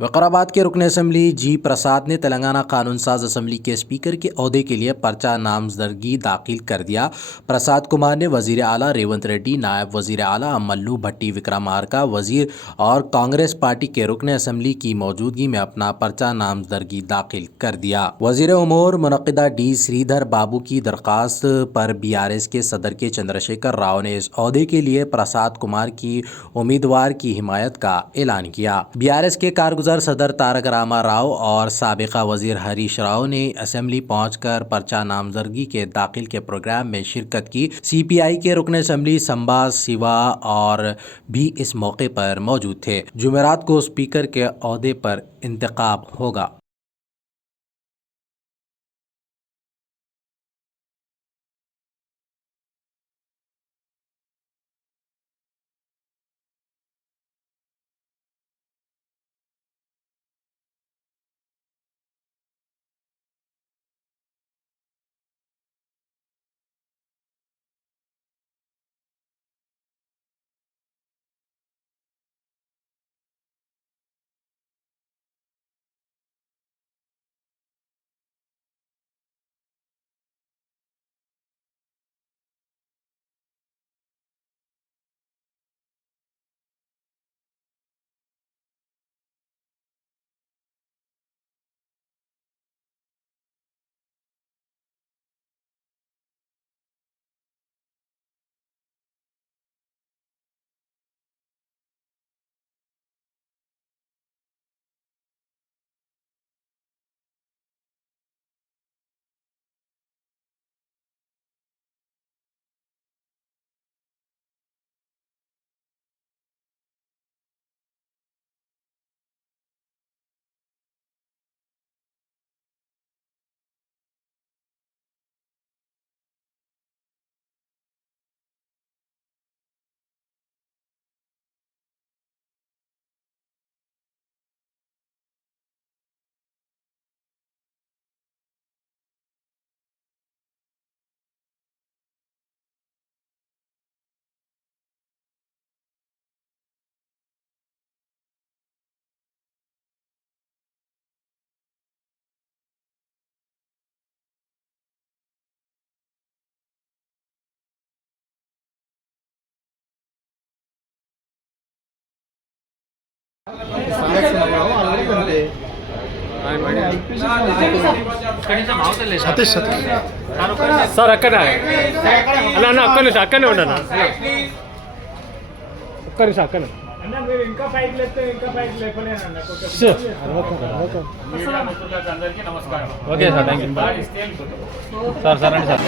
وقارآباد کے رکن اسمبلی جی پرساد نے تلنگانہ قانون ساز اسمبلی کے اسپیکر کے عہدے کے لیے پرچہ نامزدگی داخل کر دیا۔ پرساد کمار نے وزیر اعلیٰ ریونت ریڈی، نائب وزیر اعلیٰ ملو بھٹی وکرمارکا، وزیر اور کانگریس پارٹی کے رکن اسمبلی کی موجودگی میں اپنا پرچہ نامزدگی داخل کر دیا۔ وزیر امور منعقدہ ڈی سریدھر بابو کی درخواست پر BRS کے صدر کے چندرشیکھر راؤ نے اس عہدے کے لیے پرساد کمار کی امیدوار کی حمایت کا اعلان کیا۔ BRS کے کارگزار صدر تارک راما راؤ اور سابقہ وزیر ہریش راؤ نے اسمبلی پہنچ کر پرچہ نامزدگی کے داخل کے پروگرام میں شرکت کی۔ CPI کے رکن اسمبلی سمبا سیوا اور بھی اس موقع پر موجود تھے۔ جمعرات کو اسپیکر کے عہدے پر انتخاب ہوگا۔ సార్ అక్కడే అన్న అన్న అక్కడి నుంచి అక్కడనే ఉండనా ఒక్క నిమిషం అక్కడే ఇంకా పైకి లేస్తే ఇంకా పైకి లేపలేనన్న అందరికీ నమస్కారం. Okay sir thank you sir sir రండి సార్